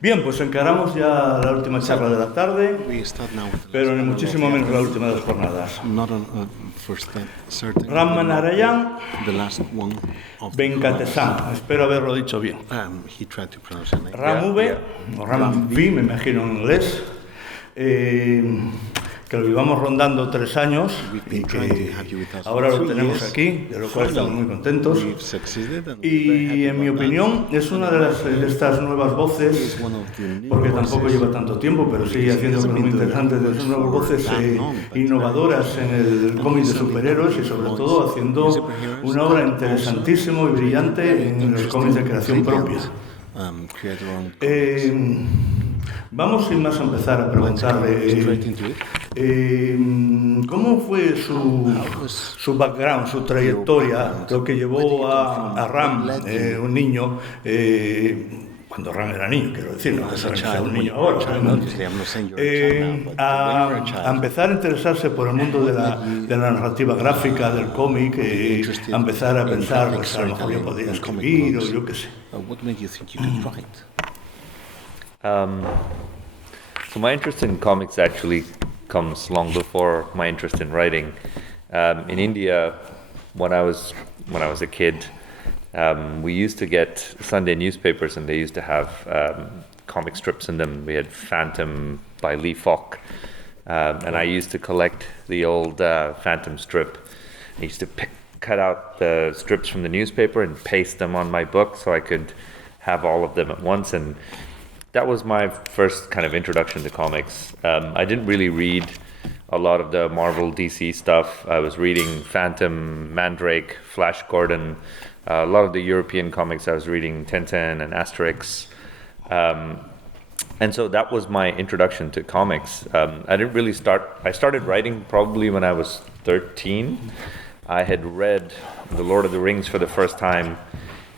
Bien, pues encaramos ya la última charla de la tarde, pero ni muchísimo menos la última de las jornadas. Ram Narayan Venkatesan, espero haberlo dicho bien. Ram V, o Ram V, me imagino en inglés, que lo llevamos rondando 3 años y que ahora lo tenemos aquí, de lo cual estamos muy contentos. Y en mi opinión es una de estas nuevas voces, porque tampoco lleva tanto tiempo, pero sigue haciendo cosas muy interesantes, de esas nuevas voces innovadoras en el cómic de superhéroes y sobre todo haciendo una obra interesantísima y brillante en los cómics de creación propia. Vamos sin más a empezar a preguntarle cómo fue su background, su trayectoria, lo que llevó a Ram, un niño, cuando Ram era niño, quiero decir, no que sea un niño ahora, a empezar a interesarse por el mundo de la narrativa gráfica, del cómic, a empezar a pensar, pues a lo mejor yo podría escribir o yo qué sé. So my interest in comics actually comes long before my interest in writing. In India, when I was a kid, we used to get Sunday newspapers, and they used to have comic strips in them. We had Phantom by Lee Falk, and I used to collect the old Phantom strip. I used to cut out the strips from the newspaper and paste them on my book so I could have all of them at once. And that was my first kind of introduction to comics. I didn't really read a lot of the Marvel DC stuff. I was reading Phantom, Mandrake, Flash Gordon, a lot of the European comics. I was reading Tintin and Asterix. And so that was my introduction to comics. I started writing probably when I was 13. I had read The Lord of the Rings for the first time.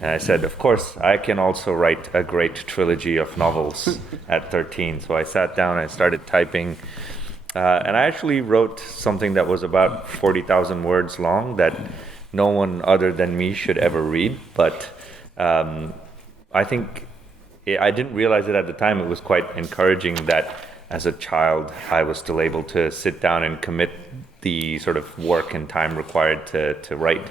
And I said, of course, I can also write a great trilogy of novels at 13. So I sat down and I started typing. And I actually wrote something that was about 40,000 words long that no one other than me should ever read. But I think I didn't realize it at the time. It was quite encouraging that as a child, I was still able to sit down and commit the sort of work and time required to write.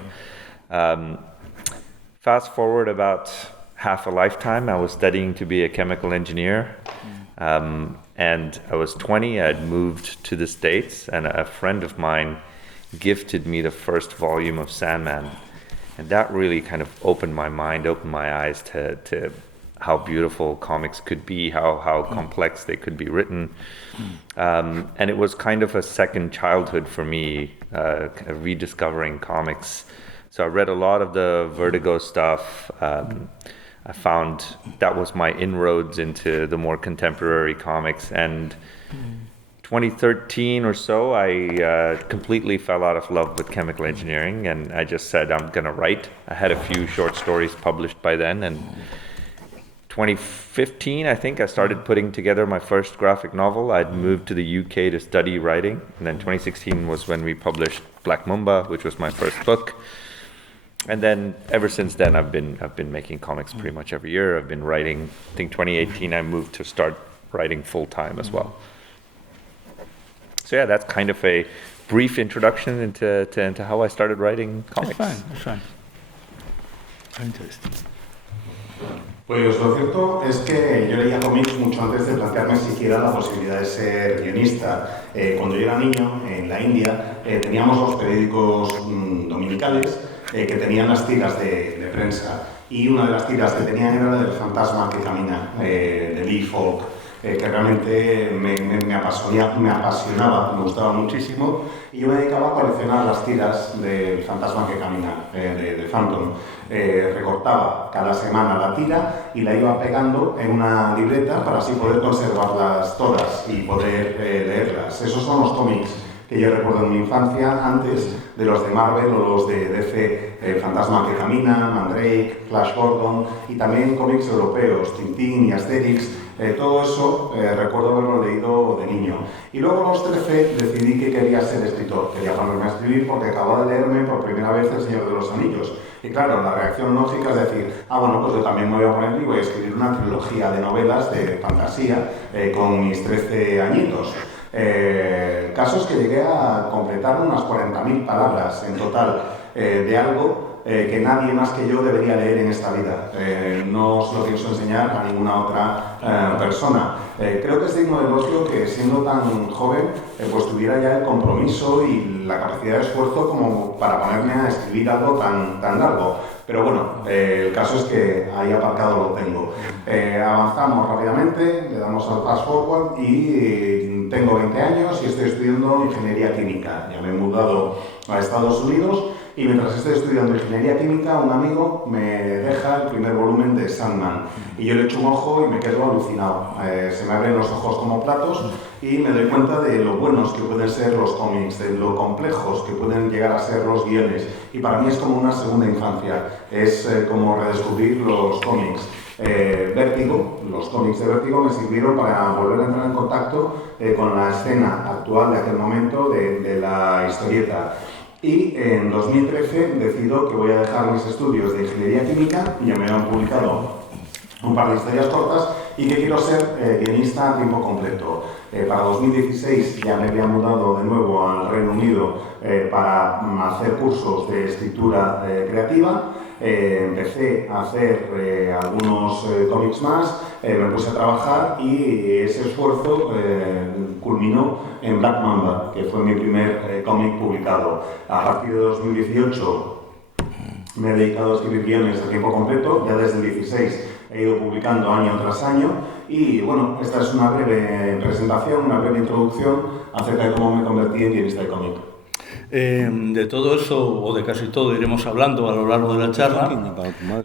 Fast forward about half a lifetime, I was studying to be a chemical engineer. And I was 20, I'd moved to the States, and a friend of mine gifted me the first volume of Sandman. And that really kind of opened my mind, opened my eyes to how beautiful comics could be, how complex they could be written. And it was kind of a second childhood for me, rediscovering comics. So I read a lot of the Vertigo stuff. I found that was my inroads into the more contemporary comics. And 2013 or so, I completely fell out of love with chemical engineering, and I just said, I'm going to write. I had a few short stories published by then, and 2015, I think, I started putting together my first graphic novel. I'd moved to the UK to study writing, and then 2016 was when we published Black Mamba, which was my first book. And then ever since then, I've been making comics pretty much every year. I've been writing. I think 2018, I moved to start writing full time as well. So yeah, that's kind of a brief introduction into how I started writing comics. That's fine. Very interesting. Pues lo cierto es que yo leía cómics mucho antes de plantearme siquiera la posibilidad de ser guionista. Cuando yo era niño, en la India, teníamos los periódicos dominicales que tenían las tiras de prensa, y una de las tiras que tenían era la del fantasma que camina, de Lee Falk, que realmente me apasionaba, me gustaba muchísimo, y yo me dedicaba a coleccionar las tiras del fantasma que camina, de Phantom. Recortaba cada semana la tira y la iba pegando en una libreta para así poder conservarlas todas y poder leerlas. Esos son los cómics que yo recuerdo en mi infancia, antes de los de Marvel o los de DC, Fantasma que camina, Mandrake, Flash Gordon, y también cómics europeos, Tintín y Asterix. Todo eso recuerdo haberlo leído de niño. Y luego a los 13 decidí que quería ser escritor. Quería ponerme a escribir porque acababa de leerme por primera vez El Señor de los Anillos. Y claro, la reacción lógica es decir, bueno, pues yo también me voy a poner y voy a escribir una trilogía de novelas de fantasía con mis 13 añitos. El caso es que llegué a completar unas 40.000 palabras en total de algo que nadie más que yo debería leer en esta vida. No os lo pienso enseñar a ninguna otra persona. Creo que es digno de elogio que siendo tan joven pues tuviera ya el compromiso y la capacidad de esfuerzo como para ponerme a escribir algo tan largo. Pero bueno, el caso es que ahí aparcado lo tengo. Avanzamos rápidamente, le damos al fast forward y tengo 20 años y estoy estudiando ingeniería química. Ya me he mudado a Estados Unidos y mientras estoy estudiando ingeniería química, un amigo me deja el primer volumen de Sandman y yo le echo un ojo y me quedo alucinado. Se me abren los ojos como platos y me doy cuenta de lo buenos que pueden ser los cómics, de lo complejos que pueden llegar a ser los guiones, y para mí es como una segunda infancia, es como redescubrir los cómics. Vértigo, los cómics de Vértigo me sirvieron para volver a entrar en contacto con la escena actual de aquel momento de la historieta. Y en 2013 decido que voy a dejar mis estudios de ingeniería química, ya me han publicado un par de historias cortas, y que quiero ser guionista a tiempo completo. Para 2016 ya me había mudado de nuevo al Reino Unido para hacer cursos de escritura creativa. Empecé a hacer algunos cómics más, me puse a trabajar y ese esfuerzo culminó en Black Mamba, que fue mi primer cómic publicado. A partir de 2018 me he dedicado a escribir guiones a tiempo completo, ya desde el 16 he ido publicando año tras año y bueno, esta es una breve presentación, una breve introducción acerca de cómo me convertí en guionista de cómic. De todo eso, o de casi todo, iremos hablando a lo largo de la charla,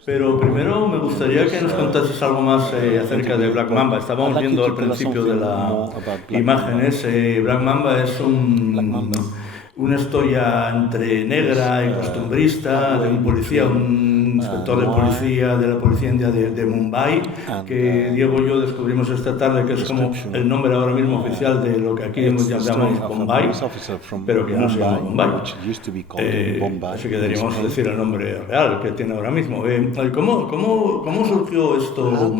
pero primero me gustaría que nos contases algo más acerca de Black Mamba. Estábamos viendo al principio de las imágenes, Black Mamba es una historia entre negra y costumbrista, de un policía, un inspector de policía de la policía india de Mumbai, que Diego y yo descubrimos esta tarde que es como el nombre ahora mismo oficial de lo que aquí llamamos Bombay, pero que no se llama Bombay. Así que deberíamos decir el nombre real que tiene ahora mismo. ¿Cómo surgió esto?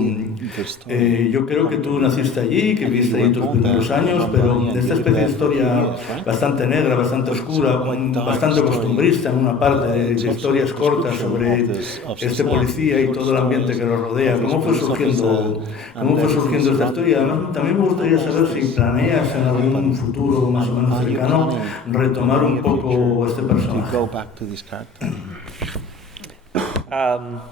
Yo creo que tú naciste allí, que viviste allí tus primeros años, pero esta especie de historia bastante negra, bastante oscura, bastante costumbrista en una parte de historias cortas sobre este policía y todo el ambiente que lo rodea. ¿Cómo fue surgiendo esta historia? Además, también me gustaría saber si planeas en algún futuro más o menos cercano retomar un poco este personaje.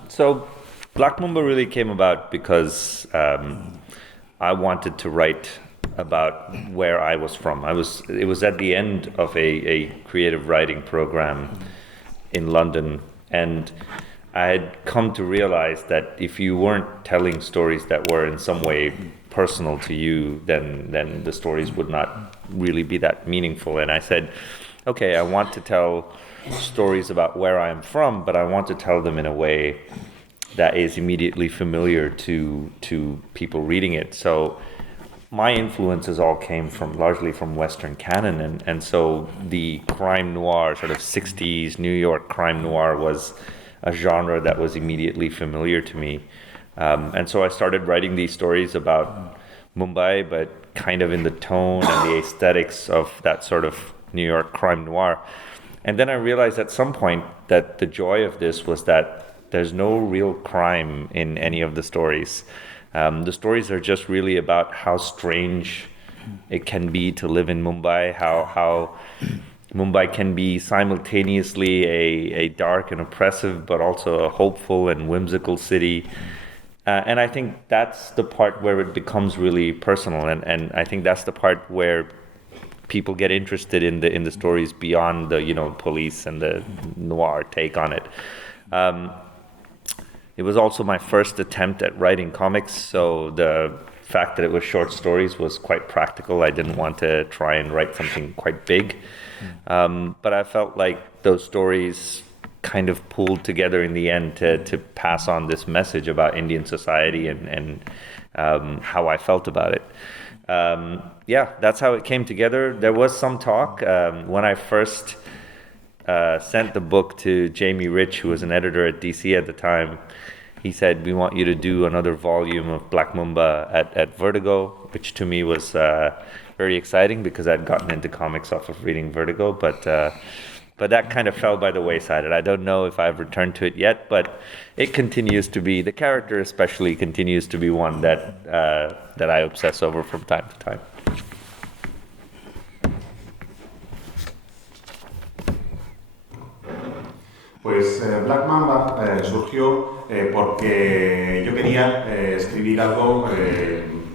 So Black Mamba really came about because I wanted to write about where I was from. It was at the end of a creative writing program in London, and I had come to realize that if you weren't telling stories that were in some way personal to you, then the stories would not really be that meaningful. And I said, okay, I want to tell stories about where I am from, but I want to tell them in a way that is immediately familiar to people reading it. So my influences all came largely from Western canon, and so the crime noir, sort of 60s New York crime noir, was a genre that was immediately familiar to me. And so I started writing these stories about Mumbai, but kind of in the tone and the aesthetics of that sort of New York crime noir. And then I realized at some point that the joy of this was that there's no real crime in any of the stories. The stories are just really about how strange it can be to live in Mumbai, how Mumbai can be simultaneously a dark and oppressive, but also a hopeful and whimsical city. And I think that's the part where it becomes really personal, and I think that's the part where people get interested in the stories beyond the police and the noir take on it. It was also my first attempt at writing comics, so the fact that it was short stories was quite practical. I didn't want to try and write something quite big, but I felt like those stories kind of pulled together in the end to pass on this message about Indian society and how I felt about it. That's how it came together. There was some talk when I first sent the book to Jamie Rich, who was an editor at DC at the time. He said, we want you to do another volume of Black Mamba at Vertigo, which to me was very exciting because I'd gotten into comics off of reading Vertigo, but that kind of fell by the wayside, and I don't know if I've returned to it yet, but it continues to be, the character especially continues to be one that I obsess over from time to time. Pues Black Mamba surgió porque yo quería escribir algo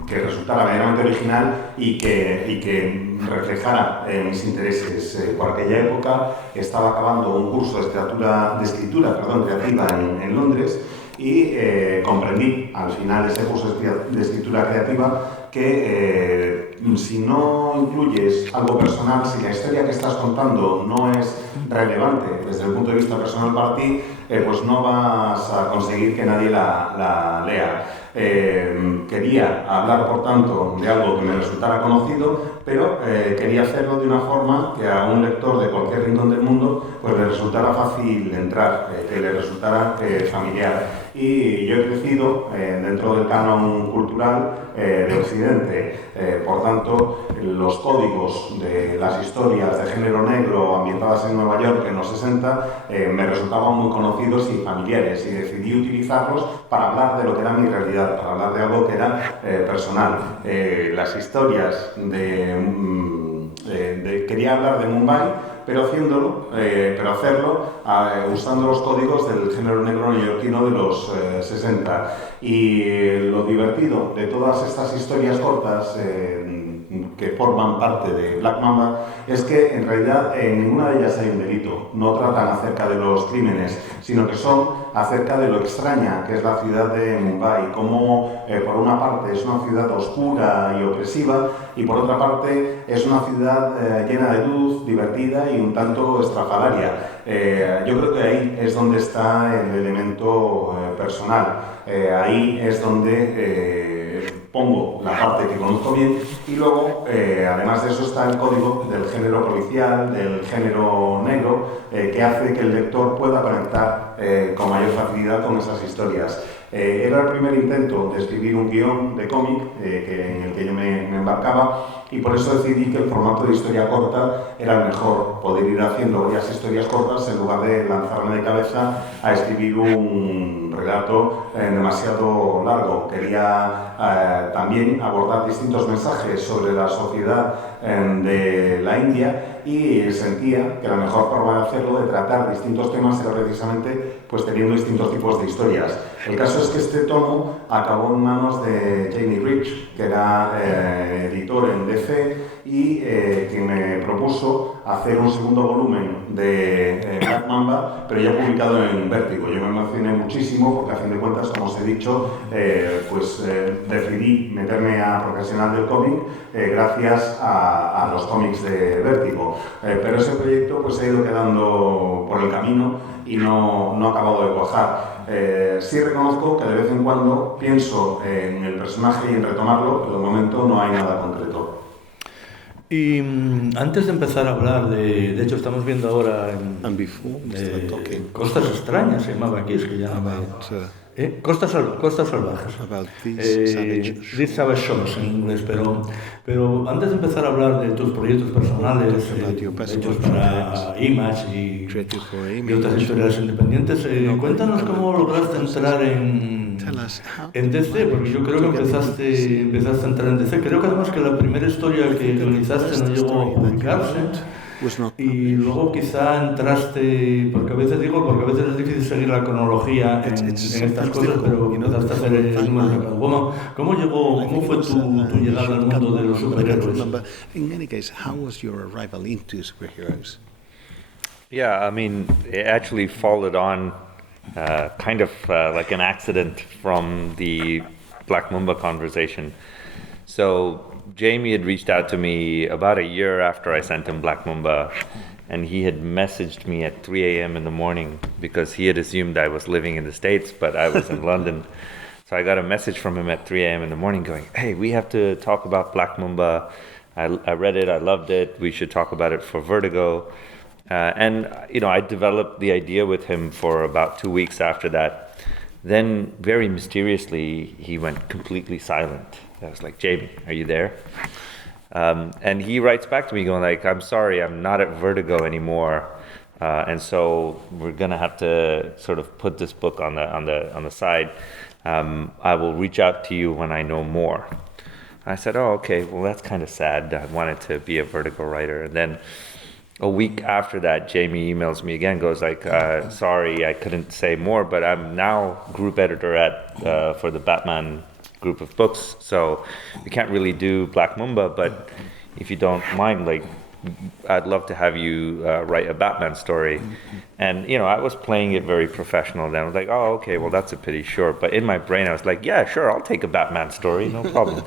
que resultara verdaderamente original y que reflejara mis intereses. Por aquella época estaba acabando un curso de escritura creativa en Londres y comprendí al final de ese curso de escritura creativa que si no incluyes algo personal, si la historia que estás contando no es relevante desde el punto de vista personal para ti, pues no vas a conseguir que nadie la lea. Quería hablar, por tanto, de algo que me resultara conocido, pero quería hacerlo de una forma que a un lector de cualquier rincón del mundo pues le resultara fácil entrar, que le resultara familiar. Y yo he crecido dentro del canon cultural de Occidente. Por tanto, los códigos de las historias de género negro ambientadas en Nueva York en los 60 me resultaban muy conocidos y familiares, y decidí utilizarlos para hablar de lo que era mi realidad, para hablar de algo que era personal. Las historias quería hablar de Mumbai, pero hacerlo usando los códigos del género negro neoyorquino de los 60. Y lo divertido de todas estas historias cortas que forman parte de Black Mamba es que en realidad en ninguna de ellas hay un delito. No tratan acerca de los crímenes, sino que son acerca de lo extraña que es la ciudad de Mumbai, como por una parte es una ciudad oscura y opresiva, y por otra parte es una ciudad llena de luz, divertida y un tanto estrafalaria. Yo creo que ahí es donde está el elemento personal, ahí es donde pongo la parte que conozco bien, y luego, además de eso, está el código del género policial, del género negro, que hace que el lector pueda conectar con mayor facilidad con esas historias. Era el primer intento de escribir un guión de cómic en el que yo me embarcaba, y por eso decidí que el formato de historia corta era el mejor, poder ir haciendo varias historias cortas en lugar de lanzarme de cabeza a escribir un relato demasiado largo. Quería también abordar distintos mensajes sobre la sociedad de la India, y sentía que la mejor forma de hacerlo, de tratar distintos temas, era precisamente pues teniendo distintos tipos de historias. El caso es que este tomo acabó en manos de Jamie Rich, que era editor en DC, y que me propuso hacer un segundo volumen de Black Mamba, pero ya publicado en Vértigo. Yo me emocioné muchísimo porque, a fin de cuentas, como os he dicho, decidí meterme a profesional del cómic gracias a los cómics de Vértigo. Pero ese proyecto pues, se ha ido quedando por el camino y no ha acabado de cuajar. Sí reconozco que de vez en cuando pienso en el personaje y en retomarlo, pero de momento no hay nada concreto. Y antes de empezar a hablar de hecho estamos viendo ahora Costas Extrañas, se llamaba aquí, es que ya Costas Salvajes, These Savage Shores en inglés, pero antes de empezar a hablar de tus proyectos personales hechos para Image y otras historias independientes, cuéntanos cómo lograste entrar en DC, porque yo creo que empezaste a entrar en DC. Creo que además que la primera historia que realizaste no llegó a publicarse, y luego quizá entraste, porque a veces es difícil seguir la cronología en estas cosas, pero empezaste a hacer el número de Catwoman. ¿Cómo fue tu llegada al mundo de los superhéroes? Yeah, I mean, it actually followed on kind of like an accident from the Black Mamba conversation. So Jamie had reached out to me about a year after I sent him Black Mamba, and he had messaged me at 3 a.m. in the morning because he had assumed I was living in the States, but I was in London. So I got a message from him at 3 a.m. in the morning going, "Hey, we have to talk about Black Mamba. I read it, I loved it, we should talk about it for Vertigo." And I developed the idea with him for about 2 weeks after that. Then, very mysteriously, he went completely silent. I was like, Jamie, are you there? And he writes back to me going like, I'm sorry, I'm not at Vertigo anymore. And so we're going to have to sort of put this book on the side. I will reach out to you when I know more. I said, oh, okay, well, that's kind of sad. I wanted to be a Vertigo writer. And then a week after that, Jamie emails me again, goes like, sorry, I couldn't say more, but I'm now group editor for the Batman group of books. So we can't really do Black Mamba, but if you don't mind, like, I'd love to have you write a Batman story. And, I was playing it very professional then. I was like, oh, okay, well, that's a pity, sure. But in my brain, I was like, yeah, sure, I'll take a Batman story, no problem.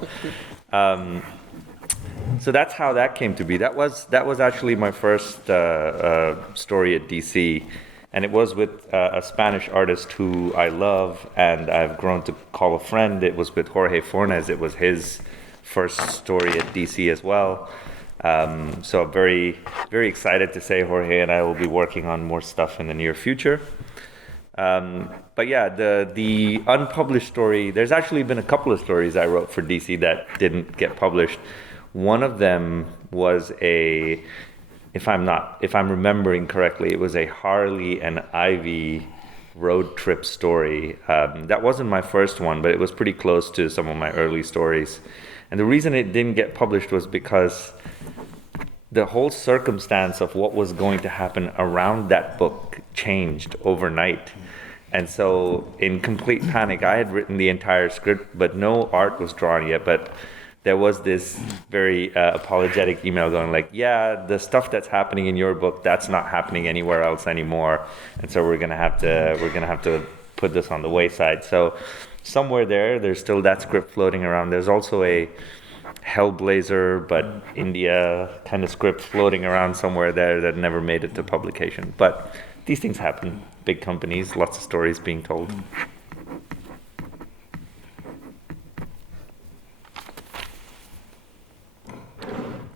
So that's how that came to be. That was actually my first story at DC. And it was with a Spanish artist who I love and I've grown to call a friend. It was with Jorge Fornes. It was his first story at DC as well. So I'm very, very excited to say Jorge and I will be working on more stuff in the near future. But yeah, the unpublished story, there's actually been a couple of stories I wrote for DC that didn't get published. One of them was if I'm remembering correctly, it was a Harley and Ivy road trip story. That wasn't my first one, but it was pretty close to some of my early stories. And the reason it didn't get published was because the whole circumstance of what was going to happen around that book changed overnight. And so in complete panic, I had written the entire script, but no art was drawn yet. But there was this very apologetic email going like, yeah, the stuff that's happening in your book, that's not happening anywhere else anymore. And so we're gonna have to put this on the wayside. So somewhere there's still that script floating around. There's also a Hellblazer, but India kind of script floating around somewhere there that never made it to publication. But these things happen. Big companies, lots of stories being told.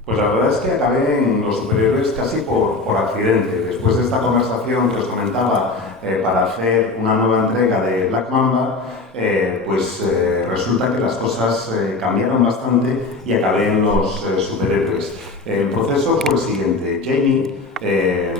Pues la verdad es que acabé en Los Superhéroes casi por accidente. Después de esta conversación que os comentaba para hacer una nueva entrega de Black Mamba, resulta que las cosas cambiaron bastante y acabé en Los Superhéroes. El proceso fue el siguiente. Jamie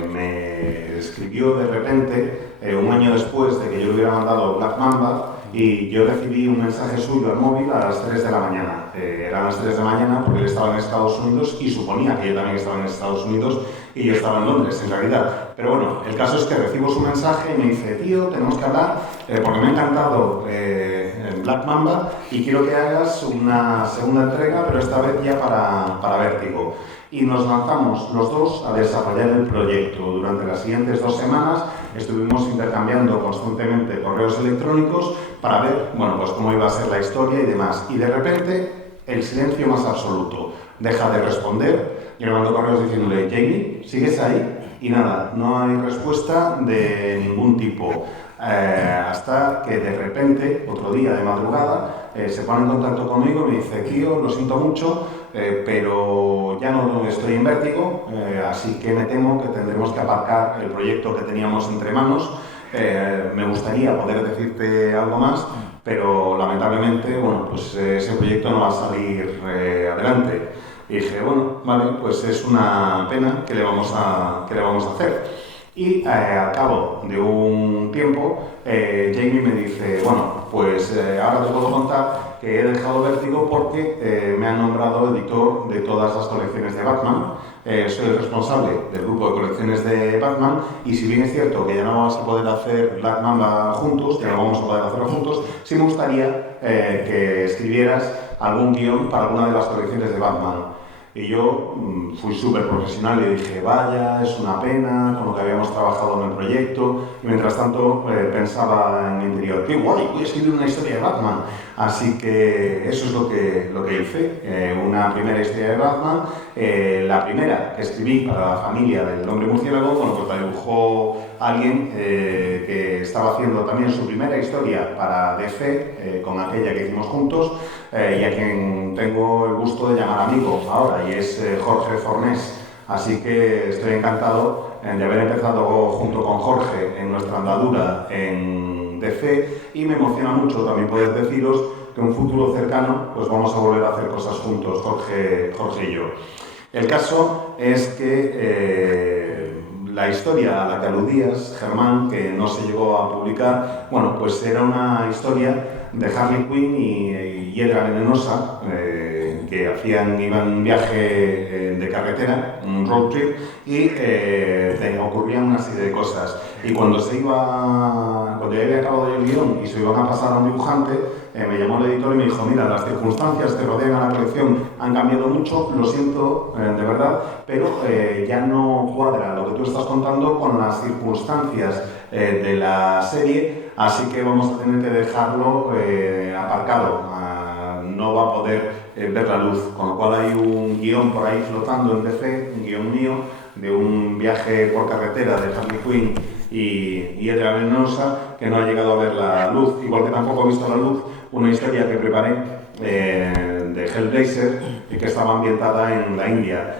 me escribió de repente, un año después de que yo le hubiera mandado Black Mamba, y yo recibí un mensaje suyo al móvil a las 3 de la mañana. Eran las 3 de la mañana porque él estaba en Estados Unidos y suponía que yo también estaba en Estados Unidos y yo estaba en Londres, en realidad. Pero bueno, el caso es que recibo su mensaje y me dice, tío, tenemos que hablar porque me ha encantado Black Mamba y quiero que hagas una segunda entrega, pero esta vez ya para Vértigo. Y nos lanzamos los dos a desarrollar el proyecto. Durante las siguientes 2 semanas estuvimos intercambiando constantemente correos electrónicos para ver, cómo iba a ser la historia y demás. Y de repente, el silencio más absoluto. Deja de responder. Yo le mando correos diciéndole, Jamie, ¿sigues ahí? Y nada, no hay respuesta de ningún tipo. Hasta que de repente, otro día de madrugada, se pone en contacto conmigo y me dice, tío, lo siento mucho, pero ya no estoy en Vértigo, así que me temo que tendremos que aparcar el proyecto que teníamos entre manos. Me gustaría poder decirte algo más, pero lamentablemente, ese proyecto no va a salir adelante. Y dije, vale, pues es una pena, ¿qué le vamos a hacer? Y al cabo de un tiempo, Jamie me dice, ahora te puedo contar que he dejado Vértigo porque me han nombrado editor de todas las colecciones de Batman. Soy el responsable del grupo de colecciones de Batman y si bien es cierto que ya no vamos a poder hacer Black Mamba juntos, ya no vamos a poder hacerlo juntos, sí me gustaría que escribieras algún guión para alguna de las colecciones de Batman. Y yo fui súper profesional y dije, vaya, es una pena, con lo que habíamos trabajado en el proyecto. Y mientras tanto pensaba en mi interior, qué guay, voy a escribir una historia de Batman. Así que eso es lo que hice, una primera historia de Batman. La primera que escribí para la familia del Hombre Murciélago, la dibujó alguien que estaba haciendo también su primera historia para DC, con aquella que hicimos juntos, y a quien tengo el gusto de llamar amigo ahora, y es Jorge Fornés. Así que estoy encantado de haber empezado junto con Jorge en nuestra andadura en DC y me emociona mucho también poder deciros que en un futuro cercano pues vamos a volver a hacer cosas juntos, Jorge y yo. El caso es que la historia a la que aludías, Germán, que no se llegó a publicar, bueno, pues era una historia de Harley Quinn y Hiedra Venenosa, que iban un viaje de carretera, un road trip, y ocurrían una serie de cosas. Y cuando ya había acabado el guión y se iban a pasar a un dibujante, me llamó el editor y me dijo, mira, las circunstancias que rodean a la colección han cambiado mucho, lo siento, de verdad, pero ya no cuadra lo que tú estás contando con las circunstancias de la serie, así que vamos a tener que dejarlo aparcado, no va a poder ver la luz, con lo cual hay un guión por ahí flotando en DC, un guión mío, de un viaje por carretera de Harley Quinn y Hiedra Venenosa que no ha llegado a ver la luz, igual que tampoco he visto la luz una historia que preparé de Hellblazer y que estaba ambientada en la India.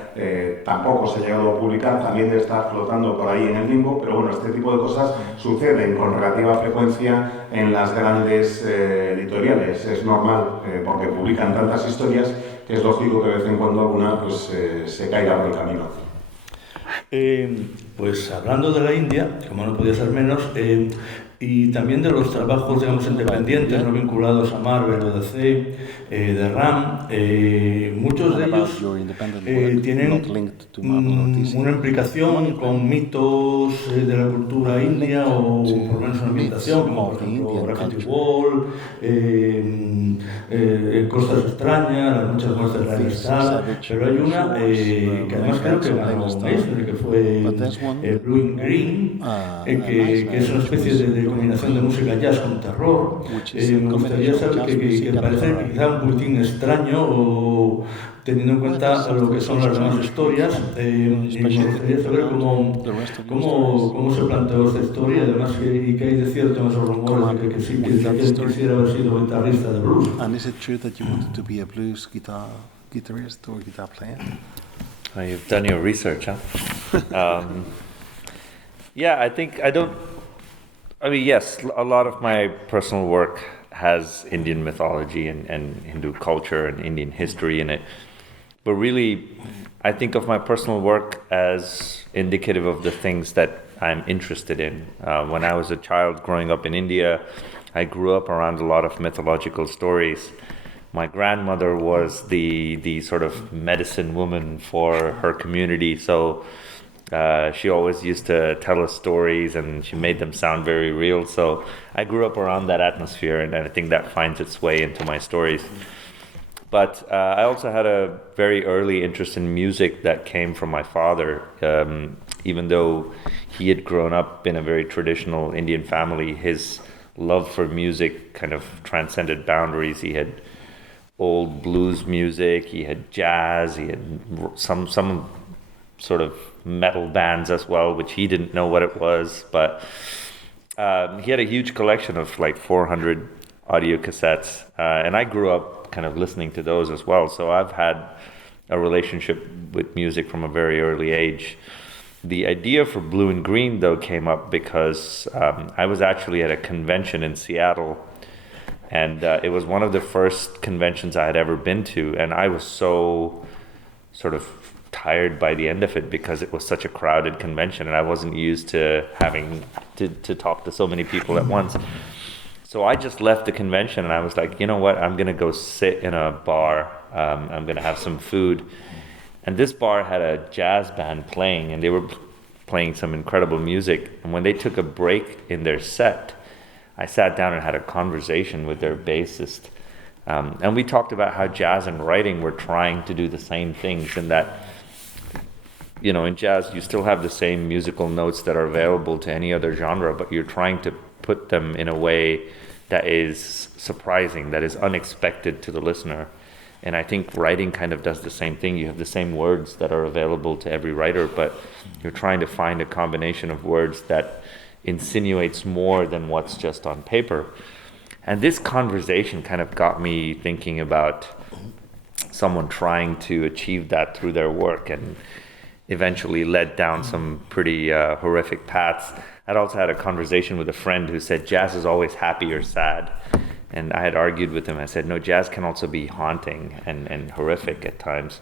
Tampoco se ha llegado a publicar, también de estar flotando por ahí en el limbo, pero bueno, este tipo de cosas suceden con relativa frecuencia en las grandes editoriales. Es normal, porque publican tantas historias que es lógico que de vez en cuando alguna pues, se caiga por el camino. Pues hablando de la India, como no podía ser menos, y también de los trabajos, digamos, independientes, no vinculados a Marvel o DC, de RAM, muchos de ellos tienen una implicación con mitos de la cultura india o por lo menos una ambientación, como por ejemplo Graffiti Wall, Costas Extrañas, Las Muchas Muertes de la Libertad, pero hay una que además creo que ganó Eisner, que fue Blue and Green, que es una especie de combinación de música jazz con terror. Me gustaría saber que parece quizá un poquitín extraño o teniendo en cuenta lo que son las demás historias, y me gustaría saber cómo se planteó esta historia, además y qué hay de cierto en esos rumores de que sí que quisiera haber sido guitarrista de blues. And is it true that you wanted to be a blues guitarist or guitar player? Oh, you've done your research, huh? Yeah, I mean, yes, a lot of my personal work has Indian mythology and Hindu culture and Indian history in it. But really, I think of my personal work as indicative of the things that I'm interested in. When I was a child growing up in India, I grew up around a lot of mythological stories. My grandmother was the sort of medicine woman for her community, so she always used to tell us stories and she made them sound very real. So I grew up around that atmosphere, and I think that finds its way into my stories. But I also had a very early interest in music that came from my father. Even though he had grown up in a very traditional Indian family, his love for music kind of transcended boundaries. He had old blues music, he had jazz, he had some sort of metal bands as well, which he didn't know what it was, but he had a huge collection of like 400 audio cassettes, and I grew up kind of listening to those as well, so I've had a relationship with music from a very early age. The idea for Blue and Green, though, came up because I was actually at a convention in Seattle, and it was one of the first conventions I had ever been to, and I was so sort of tired by the end of it because it was such a crowded convention and I wasn't used to having to talk to so many people at once. So I just left the convention and I was like, you know what, I'm going to go sit in a bar. I'm going to have some food. And this bar had a jazz band playing and they were playing some incredible music. And when they took a break in their set, I sat down and had a conversation with their bassist. And we talked about how jazz and writing were trying to do the same things, and that, you know, in jazz you still have the same musical notes that are available to any other genre, but you're trying to put them in a way that is surprising, that is unexpected to the listener. And I think writing kind of does the same thing. You have the same words that are available to every writer, but you're trying to find a combination of words that insinuates more than what's just on paper. And this conversation kind of got me thinking about someone trying to achieve that through their work. And eventually led down some pretty horrific paths. I'd also had a conversation with a friend who said jazz is always happy or sad. And I had argued with him. I said, no, jazz can also be haunting and horrific at times.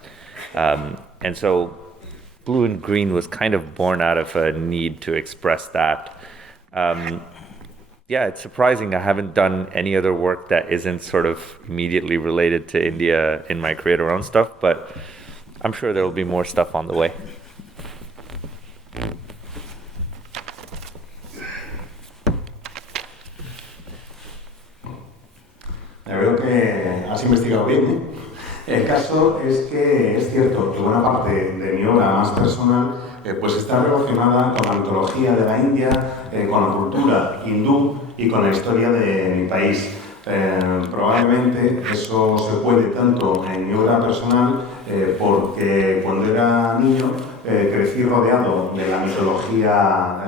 And so Blue and Green was kind of born out of a need to express that. Yeah, it's surprising. I haven't done any other work that isn't sort of immediately related to India in my Create Our Own stuff, but I'm sure there will be more stuff on the way. Veo que has investigado bien, ¿eh? El caso es que es cierto que buena parte de mi obra más personal pues está relacionada con la mitología de la India, con la cultura hindú y con la historia de mi país. Probablemente eso se cuele tanto en mi obra personal porque cuando era niño crecí rodeado de la mitología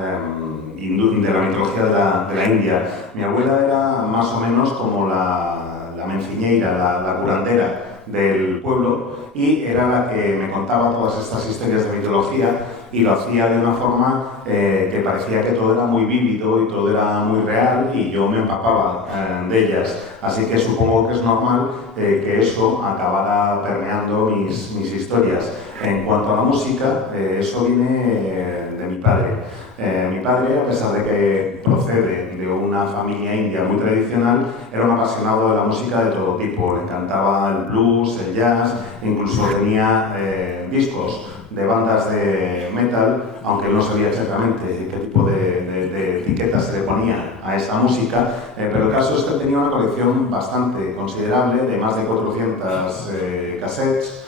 hindú, de la mitología de la India. Mi abuela era más o menos como la menciñeira, la curandera del pueblo, y era la que me contaba todas estas historias de mitología, y lo hacía de una forma que parecía que todo era muy vívido y todo era muy real, y yo me empapaba de ellas. Así que supongo que es normal que eso acabara permeando mis historias. En cuanto a la música, eso viene de mi padre. Mi padre, a pesar de que procede de una familia india muy tradicional, era un apasionado de la música de todo tipo. Le encantaba el blues, el jazz, incluso tenía discos de bandas de metal, aunque él no sabía exactamente qué tipo de etiqueta se le ponía a esa música, pero el caso es que él tenía una colección bastante considerable de más de 400 cassettes,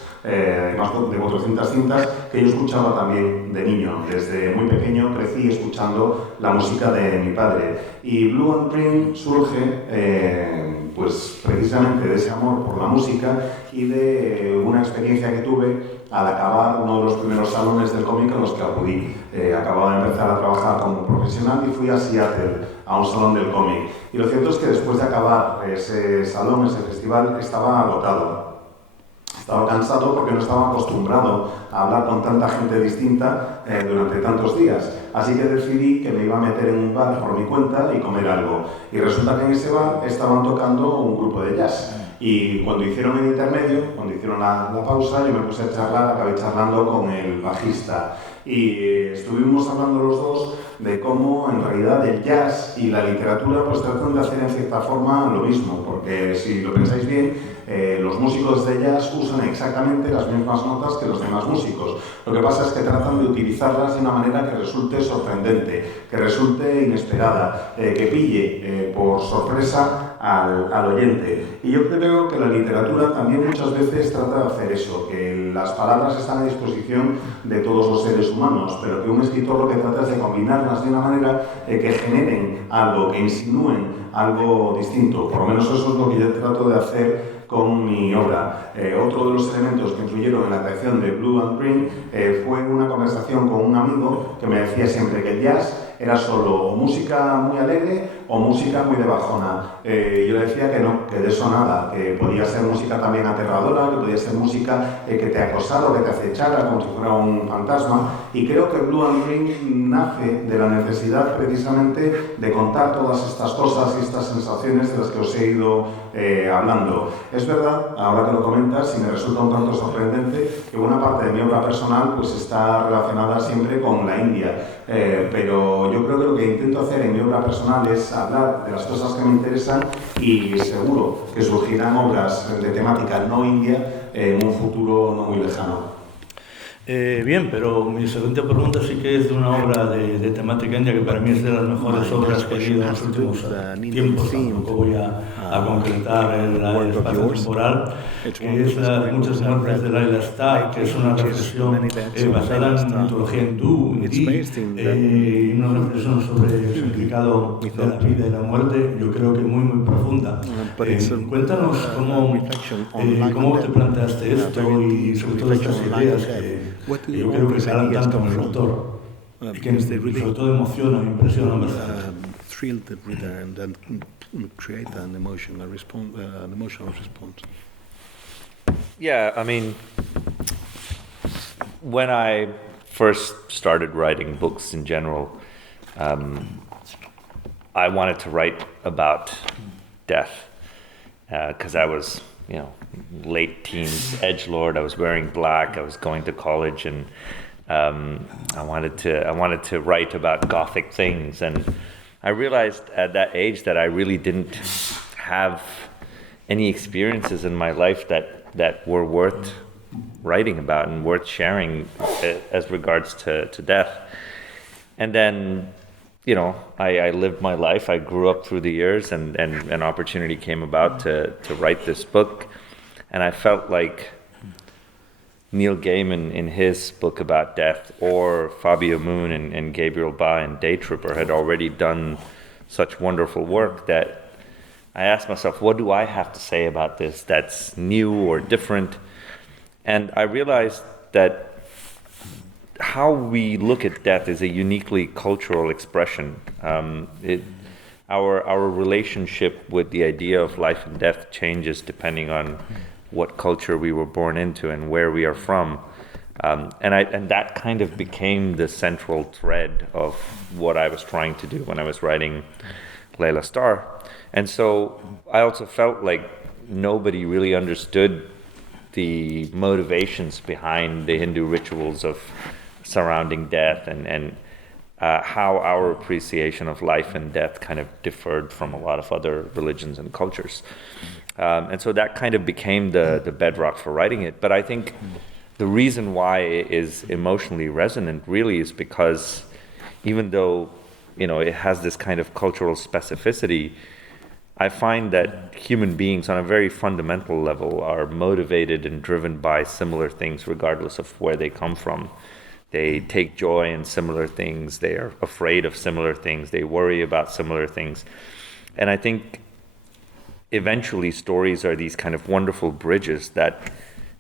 más de 400 cintas que yo escuchaba también de niño. Desde muy pequeño crecí escuchando la música de mi padre. Y Blue and Green surge pues precisamente de ese amor por la música y de una experiencia que tuve al acabar uno de los primeros salones del cómic en los que acudí. Acababa de empezar a trabajar como profesional y fui a Seattle, a un salón del cómic. Y lo cierto es que después de acabar ese salón, ese festival, estaba agotado. Estaba cansado porque no estaba acostumbrado a hablar con tanta gente distinta durante tantos días. Así que decidí que me iba a meter en un bar por mi cuenta y comer algo. Y resulta que en ese bar estaban tocando un grupo de jazz. Y cuando hicieron el intermedio, cuando hicieron la pausa, yo me puse a charlar, acabé charlando con el bajista. Y estuvimos hablando los dos de cómo en realidad el jazz y la literatura pues tratan de hacer en cierta forma lo mismo, porque si lo pensáis bien, los músicos de jazz usan exactamente las mismas notas que los demás músicos. Lo que pasa es que tratan de utilizarlas de una manera que resulte sorprendente, que resulte inesperada, que pille por sorpresa al oyente. Y yo creo que la literatura también muchas veces trata de hacer eso, que las palabras están a disposición de todos los seres humanos, pero que un escritor lo que trata es de combinarlas de una manera que generen algo, que insinúen algo distinto. Por lo menos eso es lo que yo trato de hacer con mi obra. Otro de los elementos que influyeron en la creación de Blue and Green fue una conversación con un amigo que me decía siempre que el jazz era solo música muy alegre o música muy de bajona. Yo le decía que no, que de eso nada, que podía ser música también aterradora, que podía ser música que te acosara o que te acechara como si fuera un fantasma. Y creo que Blue and Green nace de la necesidad precisamente de contar todas estas cosas y estas sensaciones de las que os he ido hablando. Es verdad, ahora que lo comentas, y me resulta un tanto sorprendente, que buena parte de mi obra personal pues está relacionada siempre con la India, pero yo creo que lo que intento hacer en mi obra personal es hablar de las cosas que me interesan y seguro que surgirán obras de temática no india en un futuro no muy lejano. Bien, pero mi siguiente pregunta sí que es de una obra de temática india que para mí es de las mejores obras que he leído en los últimos tiempos. Tampoco voy a concretar el espacio temporal, que es Las muchas muertes de Laila Starr, que es una reflexión basada en mitología hindú, y una reflexión sobre el significado de la vida y la muerte, yo creo que muy profunda. Cuéntanos cómo te planteaste esto y sobre todo estas ideas que yo creo que calan tanto en el autor y que sobre todo emocionan, impresionan bastante. Thrill the reader and then create an emotional response. Yeah, I mean, when I first started writing books in general, I wanted to write about death because I was, late teens edgelord. I was wearing black. I was going to college, and I wanted to write about gothic things. And I realized at that age that I really didn't have any experiences in my life that were worth writing about and worth sharing as regards to death. And then, I lived my life. I grew up through the years, and an opportunity came about to write this book. And I felt like Neil Gaiman in his book about death, or Fabio Moon and Gabriel Ba in Day Tripper had already done such wonderful work that I asked myself, what do I have to say about this that's new or different? And I realized that how we look at death is a uniquely cultural expression. Our relationship with the idea of life and death changes depending on what culture we were born into and where we are from. And that kind of became the central thread of what I was trying to do when I was writing Layla Starr. And so I also felt like nobody really understood the motivations behind the Hindu rituals of surrounding death and how our appreciation of life and death kind of differed from a lot of other religions and cultures. And so that kind of became the bedrock for writing it. But I think the reason why it is emotionally resonant really is because even though, it has this kind of cultural specificity, I find that human beings on a very fundamental level are motivated and driven by similar things regardless of where they come from. They take joy in similar things. They are afraid of similar things. They worry about similar things. And I think eventually stories are these kind of wonderful bridges that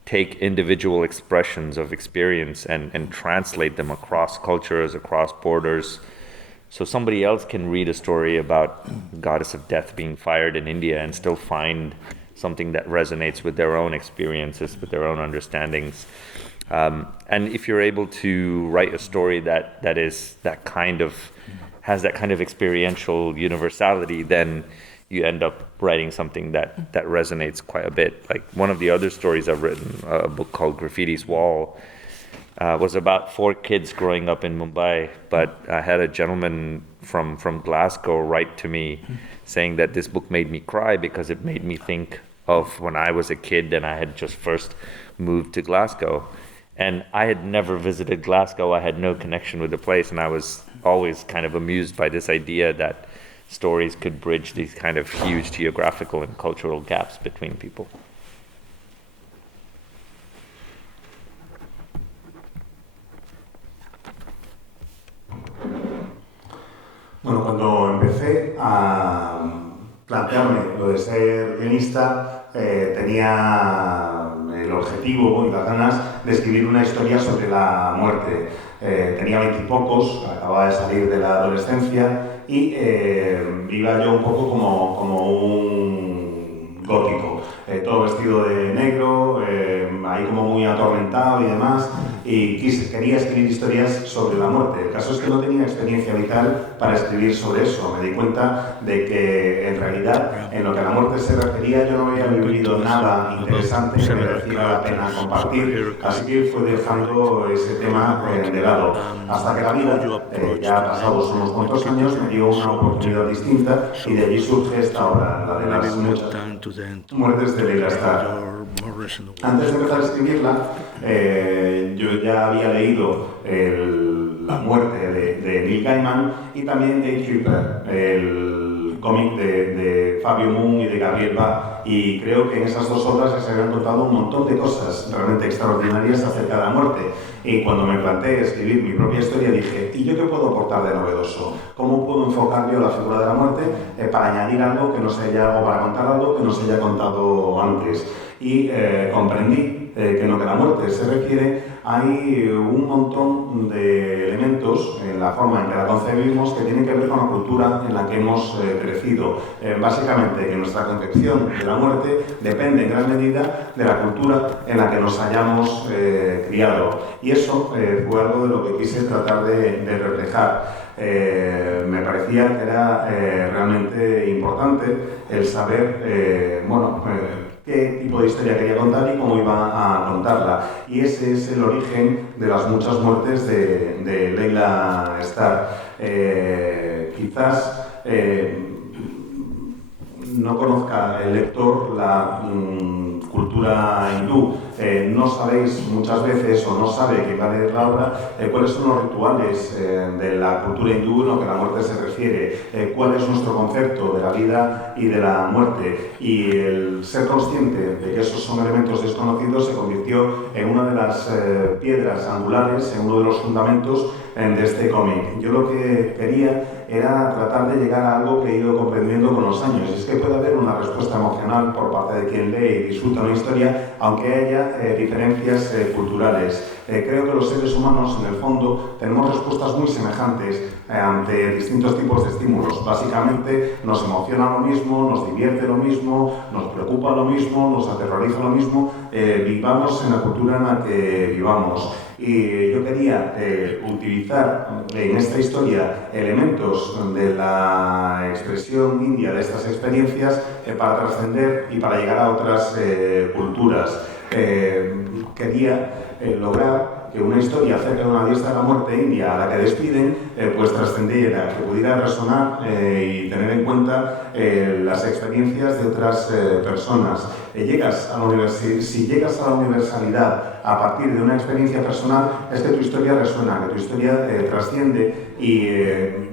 take individual expressions of experience and translate them across cultures, across borders. So somebody else can read a story about the goddess of death being fired in India and still find something that resonates with their own experiences, with their own understandings. And if you're able to write a story that has that kind of experiential universality, then you end up writing something that resonates quite a bit. Like one of the other stories I've written, a book called Graffiti's Wall, was about 4 kids growing up in Mumbai, but I had a gentleman from Glasgow write to me saying that this book made me cry because it made me think of when I was a kid and I had just first moved to Glasgow. And I had never visited Glasgow. I had no connection with the place, and I was always kind of amused by this idea that stories could bridge these kind of huge geographical and cultural gaps between people. Bueno, cuando empecé a plantearme lo de ser guionista, tenía el objetivo y las ganas de escribir una historia sobre la muerte. Tenía 20 y pocos, acababa de salir de la adolescencia y iba yo un poco como un gótico, todo vestido de negro, ahí como muy atormentado y demás, y quería escribir historias sobre la muerte. El caso es que no tenía experiencia vital para escribir sobre eso. Me di cuenta de que en realidad en lo que a la muerte se refería yo no había vivido nada interesante que mereciera la pena compartir, así que fui dejando ese tema de lado. Hasta que la vida, ya pasados unos cuantos años, me dio una oportunidad distinta y de allí surge esta obra, la de las muchas muertes de Layla Starr. Antes de empezar a escribirla, yo ya había leído La muerte de Neil Gaiman y también Day Tripper, el cómic de Fabio Moon y de Gabriel Ba, y creo que en esas dos obras se habían contado un montón de cosas realmente extraordinarias acerca de la muerte. Y cuando me planteé escribir mi propia historia dije, ¿y yo qué puedo aportar de novedoso? ¿Cómo puedo enfocar yo la figura de la muerte para añadir algo que no se haya, o para contar algo que no se haya contado antes? y comprendí que en lo que a la muerte se refiere hay un montón de elementos en la forma en que la concebimos que tienen que ver con la cultura en la que hemos crecido. Básicamente que nuestra concepción de la muerte depende en gran medida de la cultura en la que nos hayamos criado. Y eso fue algo de lo que quise tratar de reflejar. Me parecía que era realmente importante el saber, qué tipo de historia quería contar y cómo iba a contarla. Y ese es el origen de las muchas muertes de Laila Starr. Quizás no conozca el lector la cultura hindú. No sabéis muchas veces, o no sabe que va a leer la obra, cuáles son los rituales de la cultura hindú en lo que a la muerte se refiere, cuál es nuestro concepto de la vida y de la muerte. Y el ser consciente de que esos son elementos desconocidos se convirtió en una de las piedras angulares, en uno de los fundamentos de este cómic. Yo lo que quería era tratar de llegar a algo que he ido comprendiendo con los años. Es que puede haber una respuesta emocional por parte de quien lee y disfruta una historia, aunque haya diferencias culturales. Creo que los seres humanos, en el fondo, tenemos respuestas muy semejantes ante distintos tipos de estímulos. Básicamente, nos emociona lo mismo, nos divierte lo mismo, nos preocupa lo mismo, nos aterroriza lo mismo, vivamos en la cultura en la que vivamos. Y yo quería utilizar en esta historia elementos de la expresión india de estas experiencias para trascender y para llegar a otras culturas. Quería lograr que una historia acerca de una diosa de la muerte india a la que despiden, pues trascendiera, que pudiera resonar y tener en cuenta las experiencias de otras personas. Si llegas a la universalidad a partir de una experiencia personal, es que tu historia resuena, que tu historia trasciende y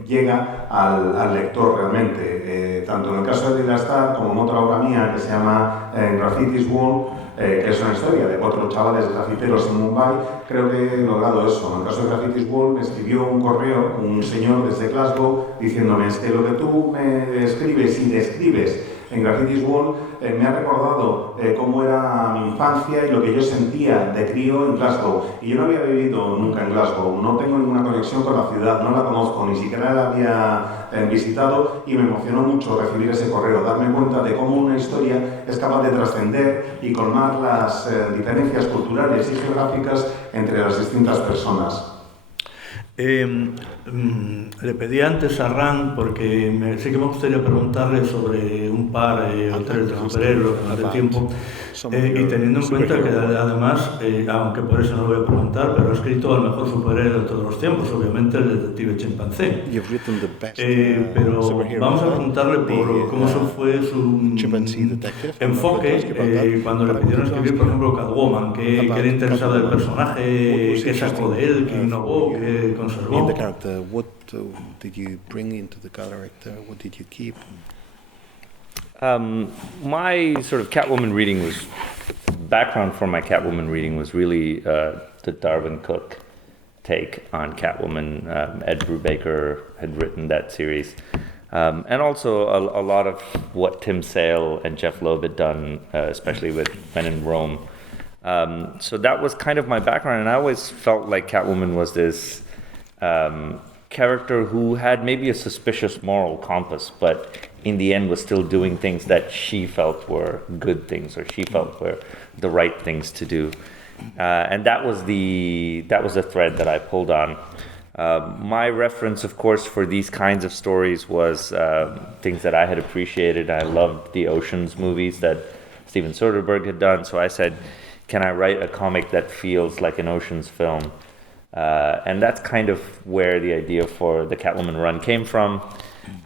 llega al lector realmente. Tanto en el caso de Laila Starr como en otra obra mía que se llama Graffiti's Wall, que es una historia de 4 chavales grafiteros en Mumbai, creo que he logrado eso. En el caso de Graffiti's Wall me escribió un correo, un señor desde Glasgow, diciéndome: es que lo que tú me escribes y describes en Graffiti's Wall me ha recordado cómo era mi infancia y lo que yo sentía de crío en Glasgow. Y yo no había vivido nunca en Glasgow, no tengo ninguna conexión con la ciudad, no la conozco, ni siquiera la había visitado, y me emocionó mucho recibir ese correo, darme cuenta de cómo una historia es capaz de trascender y colmar las diferencias culturales y geográficas entre las distintas personas. Le pedí antes a Ran, porque sí que me gustaría preguntarle sobre un par o tres de superhéroes durante el tiempo, y teniendo en cuenta que además, aunque por eso no lo voy a preguntar, pero ha escrito al mejor superhéroe de todos los tiempos, obviamente el detective chimpancé. Pero vamos a preguntarle por cómo fue su enfoque cuando le pidieron escribir, por ejemplo, Catwoman, qué le interesaba del personaje, qué sacó de él, qué innovó, qué conservó. In the character, what did you bring into the character? What did you keep? My sort of Catwoman reading background for my Catwoman reading was really the Darwin Cook take on Catwoman. Ed Brubaker had written that series. And also a lot of what Tim Sale and Jeff Loeb had done, especially with Men in Rome. So that was kind of my background, and I always felt like Catwoman was this character who had maybe a suspicious moral compass, but in the end was still doing things that she felt were good things, or she felt were the right things to do. And that was the thread that I pulled on. My reference, of course, for these kinds of stories was things that I had appreciated. I loved the Ocean's movies that Steven Soderbergh had done, so I said, can I write a comic that feels like an Ocean's film? And that's kind of where the idea for the Catwoman run came from.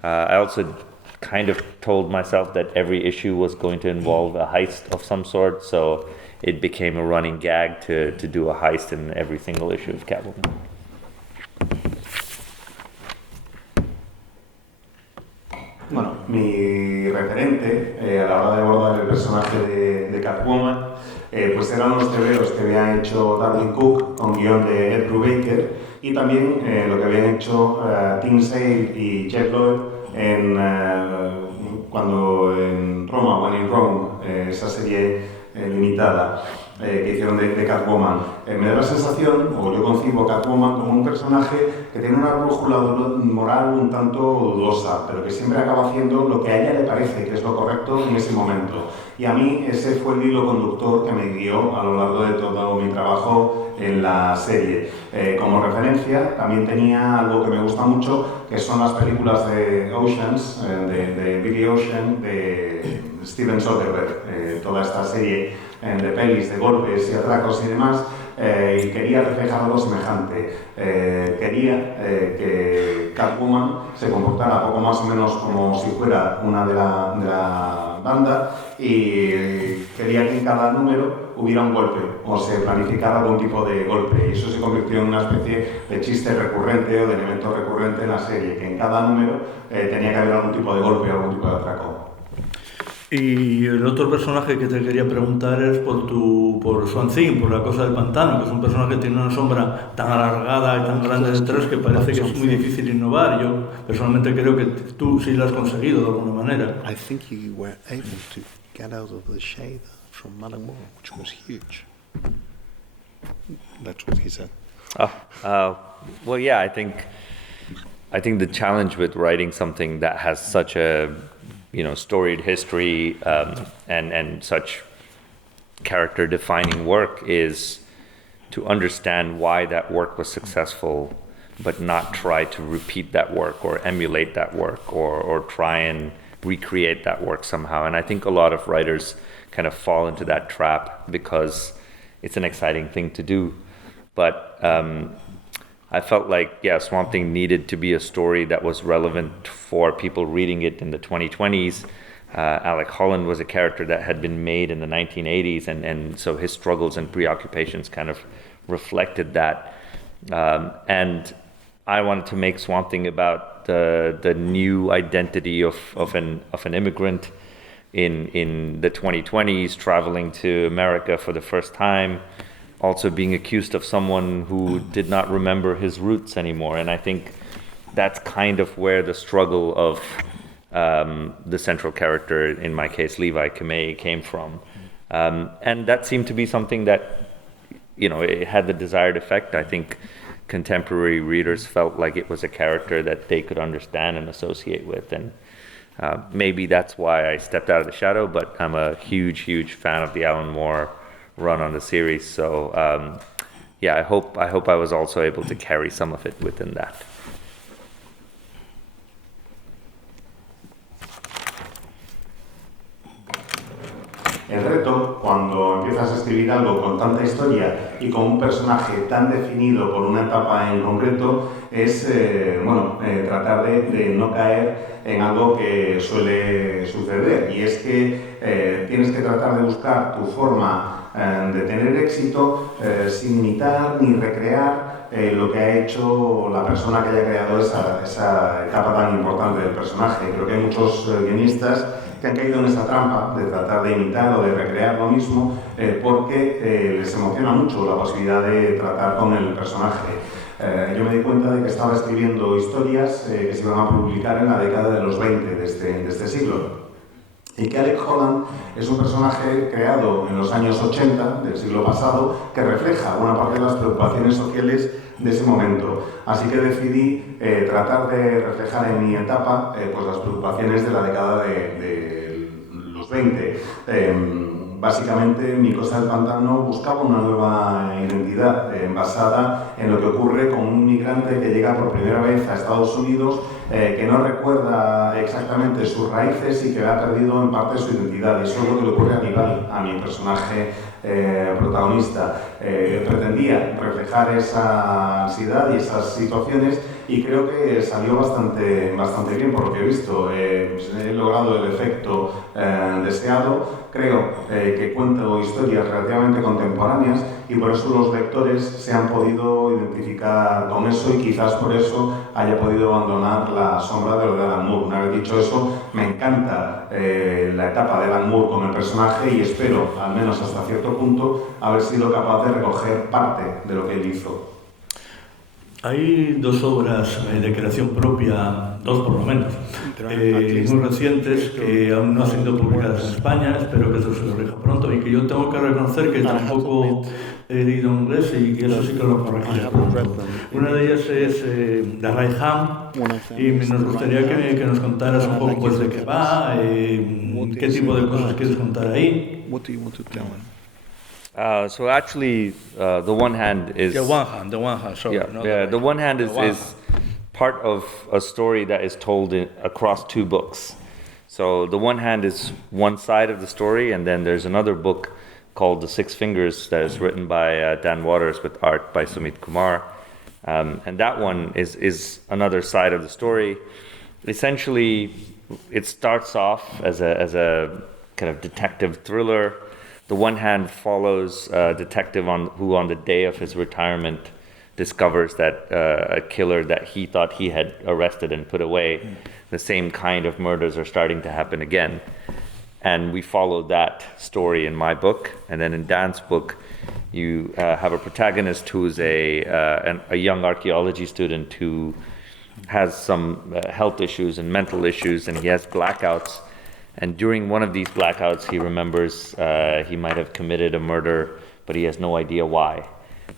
I also kind of told myself that every issue was going to involve a heist of some sort, so it became a running gag to do a heist in every single issue of Catwoman. Bueno, mi referente a la hora de abordar el personaje de Catwoman pues eran los tebeos que había hecho Darwin Cook con guión de Ed Brubaker, y también lo que habían hecho Tim Sale y Jeff Loeb cuando en Roma, When in Rome, esa serie limitada que hicieron de Catwoman. Me da la sensación, o yo concibo a Catwoman como un personaje que tiene una brújula moral un tanto dudosa, pero que siempre acaba haciendo lo que a ella le parece que es lo correcto en ese momento. Y a mí ese fue el hilo conductor que me guió a lo largo de todo mi trabajo en la serie. Como referencia, también tenía algo que me gusta mucho, que son las películas de Oceans, de Billy Ocean, de Steven Soderbergh, toda esta serie de pelis, de golpes y atracos y demás, y quería reflejar algo semejante. Quería que Catwoman se comportara poco más o menos como si fuera una de la banda, y quería que en cada número hubiera un golpe o se planificara algún tipo de golpe, y eso se convirtió en una especie de chiste recurrente o de elemento recurrente en la serie, que en cada número tenía que haber algún tipo de golpe o algún tipo de atraco. Y el otro personaje que te quería preguntar es por Swamp Thing, por la cosa del pantano, que es un personaje que tiene una sombra tan alargada y tan grande detrás que parece que es muy difícil innovar. Yo personalmente creo que tú sí lo has conseguido de alguna manera. I think you were able to get out of the shade from Alan Moore, which was huge. That's what he said. Well, yeah, I think the challenge with writing something that has such a storied history and such character-defining work is to understand why that work was successful, but not try to repeat that work or emulate that work or try and recreate that work somehow. And I think a lot of writers kind of fall into that trap because it's an exciting thing to do. But I felt like, Swamp Thing needed to be a story that was relevant for people reading it in the 2020s. Alec Holland was a character that had been made in the 1980s, and so his struggles and preoccupations kind of reflected that. And I wanted to make Swamp Thing about the new identity of an immigrant in the 2020s, traveling to America for the first time, also being accused of someone who did not remember his roots anymore. And I think that's kind of where the struggle of the central character, in my case Levi Kamei, came from. And that seemed to be something that, it had the desired effect. I think contemporary readers felt like it was a character that they could understand and associate with. And maybe that's why I stepped out of the shadow, but I'm a huge, huge fan of the Alan Moore run on the series. So I hope I was also able to carry some of it within that. El reto, cuando empiezas a escribir algo con tanta historia y con un personaje tan definido por una etapa en concreto, es tratar de no caer en algo que suele suceder, y es que tienes que tratar de buscar tu forma de tener éxito sin imitar ni recrear lo que ha hecho la persona que haya creado esa etapa tan importante del personaje. Creo que hay muchos guionistas que han caído en esa trampa de tratar de imitar o de recrear lo mismo porque les emociona mucho la posibilidad de tratar con el personaje. Yo me di cuenta de que estaba escribiendo historias que se iban a publicar en la década de los 20 de este siglo. Y que Alec Holland es un personaje creado en los años 80 del siglo pasado que refleja buena parte de las preocupaciones sociales de ese momento. Así que decidí tratar de reflejar en mi etapa las preocupaciones de la década de los 20. Básicamente, Mi Costa del Pantano buscaba una nueva identidad basada en lo que ocurre con un inmigrante que llega por primera vez a Estados Unidos, que no recuerda exactamente sus raíces y que ha perdido en parte su identidad. Y eso es lo que le ocurre a Nival, a mi personaje protagonista. Pretendía reflejar esa ansiedad y esas situaciones, y creo que salió bastante bien por lo que he visto. He logrado el efecto deseado. Creo que cuento historias relativamente contemporáneas y por eso los lectores se han podido identificar con eso, y quizás por eso haya podido abandonar la sombra de lo de Alan Moore. Una vez dicho eso, me encanta la etapa de Alan Moore con el personaje, y espero, al menos hasta cierto punto, haber sido capaz de recoger parte de lo que él hizo. Hay dos obras de creación propia, dos por lo menos, muy recientes que aún no han sido publicadas en España, espero que eso se corrija pronto, y que yo tengo que reconocer que tampoco he leído en inglés y que eso sí que lo corregiré pronto. Una de ellas es The Right Hand, y nos gustaría que nos contaras un poco pues, de qué va, qué tipo de cosas quieres contar ahí. What do you want to tell him? So actually, the one hand is The One Hand, sorry. the one hand is part of a story that is told across two books. So the one hand is one side of the story, and then there's another book called The Six Fingers that is written by Dan Waters with art by Sumit Kumar, and that one is another side of the story. Essentially, it starts off as a kind of detective thriller. The one hand follows a detective who on the day of his retirement discovers that a killer that he thought he had arrested and put away, the same kind of murders are starting to happen again. And we follow that story in my book. And then in Dan's book, you have a protagonist who's a young archaeology student who has some health issues and mental issues, and he has blackouts. And during one of these blackouts, he remembers he might have committed a murder, but he has no idea why.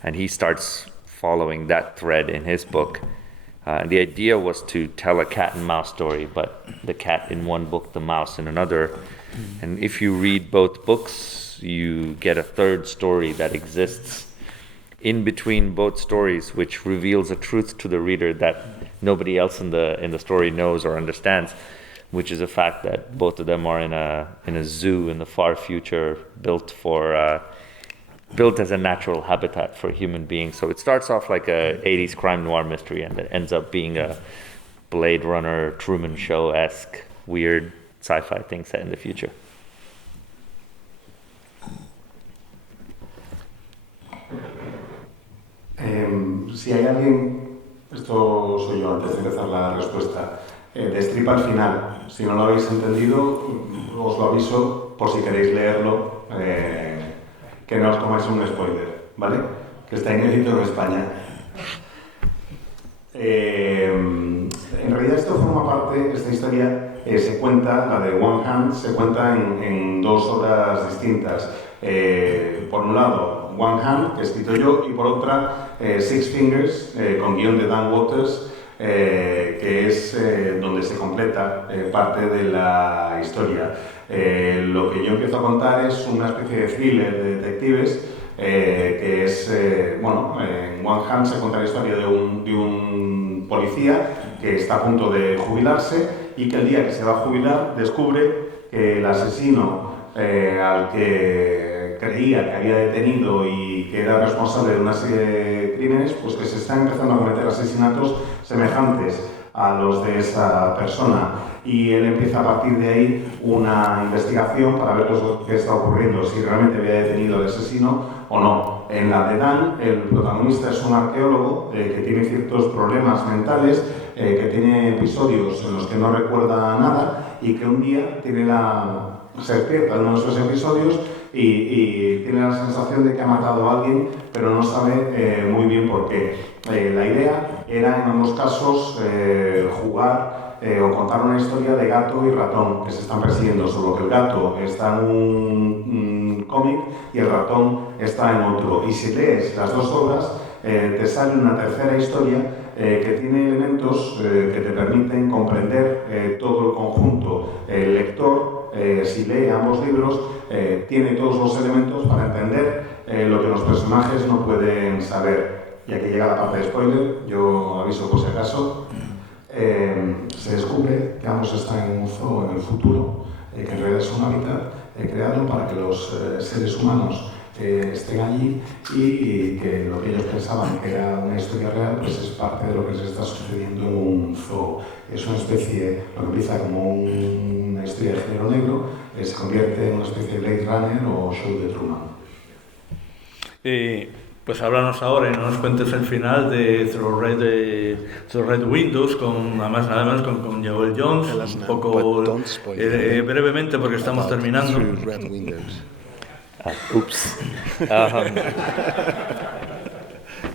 And he starts following that thread in his book. And the idea was to tell a cat and mouse story, but the cat in one book, the mouse in another. And if you read both books, you get a third story that exists in between both stories, which reveals a truth to the reader that nobody else in the story knows or understands, which is a fact that both of them are in a zoo in the far future, built as a natural habitat for human beings. So it starts off like a 80s crime noir mystery, and it ends up being a Blade Runner, Truman Show-esque, weird sci-fi thing set in the future. Si hay alguien, esto soy yo antes de empezar la respuesta, destripa al final. Si no lo habéis entendido, os lo aviso por si queréis leerlo, que no os tomáis un spoiler, ¿vale? Que está inédito en España. En realidad esto forma parte, esta historia se cuenta, la de One Hand, se cuenta en dos obras distintas. Por un lado, One Hand, que he escrito yo, y por otra, Six Fingers, con guión de Dan Waters, que es donde se completa parte de la historia. Lo que yo empiezo a contar es una especie de thriller de detectives, que es, bueno, en One Hand se cuenta la historia de un policía que está a punto de jubilarse y que el día que se va a jubilar descubre que el asesino al que creía que había detenido y que era responsable de una serie de crímenes, pues que se están empezando a cometer asesinatos semejantes a los de esa persona, y él empieza a partir de ahí una investigación para ver qué está ocurriendo, si realmente había detenido al asesino o no. En la de Dan, el protagonista es un arqueólogo que tiene ciertos problemas mentales, que tiene episodios en los que no recuerda nada y que un día se despierta en uno de esos episodios y tiene la sensación de que ha matado a alguien, pero no sabe muy bien por qué. La idea era en ambos casos jugar o contar una historia de gato y ratón que se están persiguiendo, solo que el gato está en un cómic y el ratón está en otro. Y si lees las dos obras, te sale una tercera historia que tiene elementos que te permiten comprender todo el conjunto. El lector, si lee ambos libros, tiene todos los elementos para entender lo que los personajes no pueden saber. Y aquí llega la parte de spoiler, yo aviso por si acaso. Se descubre que ambos están en un zoo en el futuro, que en realidad es un hábitat creado para que los seres humanos estén allí, y que lo que ellos pensaban que era una historia real, pues es parte de lo que les está sucediendo en un zoo. Es una especie, lo que empieza como una historia de género negro, se convierte en una especie de Blade Runner o Show de Truman. Pues háblanos ahora y no nos cuentes el final de Through Red Windows, además con Joel Jones, un poco brevemente porque estamos terminando. Through Red Windows. Oops.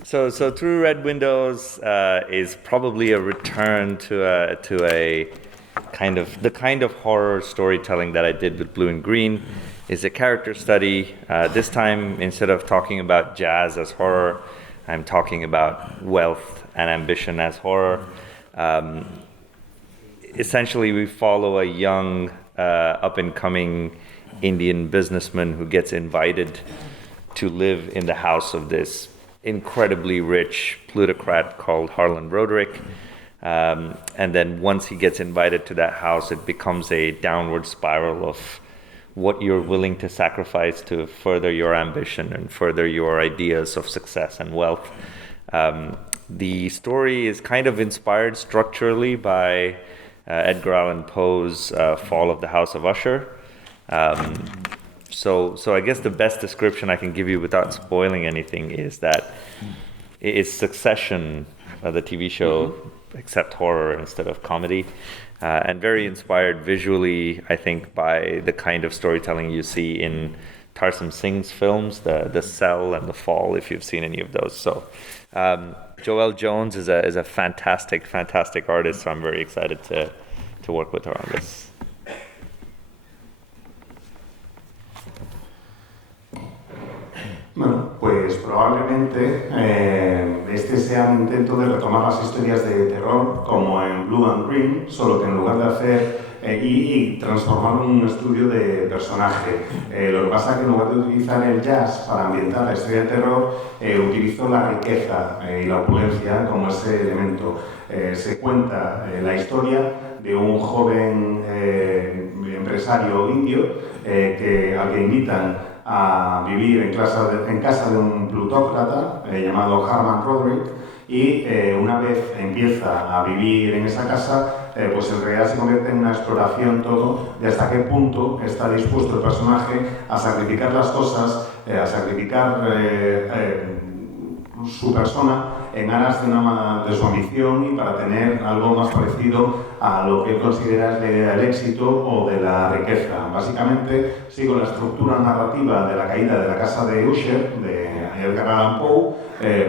So Through Red Windows is probably a return to a the kind of horror storytelling that I did with Blue and Green is a character study. This time, instead of talking about jazz as horror, I'm talking about wealth and ambition as horror. Essentially, we follow a young, up-and-coming Indian businessman who gets invited to live in the house of this incredibly rich plutocrat called Harlan Roderick. And then once he gets invited to that house, it becomes a downward spiral of what you're willing to sacrifice to further your ambition and further your ideas of success and wealth. The story is kind of inspired structurally by Edgar Allan Poe's Fall of the House of Usher. So I guess the best description I can give you without spoiling anything is that it is Succession, the TV show, except horror instead of comedy, and very inspired visually, I think, by the kind of storytelling you see in Tarsem Singh's films, The Cell and The Fall, if you've seen any of those. So Joelle Jones is a fantastic artist, so I'm very excited to work with her on this. Bueno, pues probablemente este sea un intento de retomar las historias de terror como en Blue and Green, solo que en lugar de hacer y transformarlo en un estudio de personaje. Lo que pasa es que en lugar de utilizar el jazz para ambientar la historia de terror, utilizó la riqueza y la opulencia como ese elemento. Se cuenta la historia de un joven empresario indio al que invitan a vivir en casa de un plutócrata llamado Harlan Roderick, y una vez empieza a vivir en esa casa, pues en realidad se convierte en una exploración todo de hasta qué punto está dispuesto el personaje a sacrificar las cosas, a sacrificar su persona en aras de su ambición y para tener algo más parecido a lo que él considera es la idea del éxito o de la riqueza. Básicamente sigo la estructura narrativa de la caída de la casa de Usher, de Edgar Allan Poe,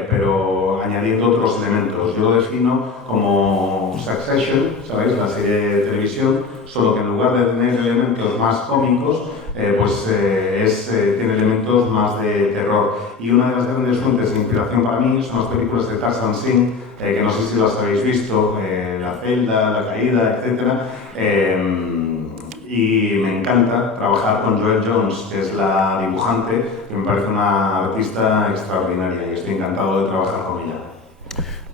pero añadiendo otros elementos. Yo lo defino como Succession, ¿sabéis? La serie de televisión, solo que en lugar de tener elementos más cómicos, tiene elementos más de terror. Y una de las grandes fuentes de inspiración para mí son las películas de Tarsem Singh, que no sé si las habéis visto, La celda, La caída, etc. Y me encanta trabajar con Joelle Jones, que es la dibujante, que me parece una artista extraordinaria y estoy encantado de trabajar con ella.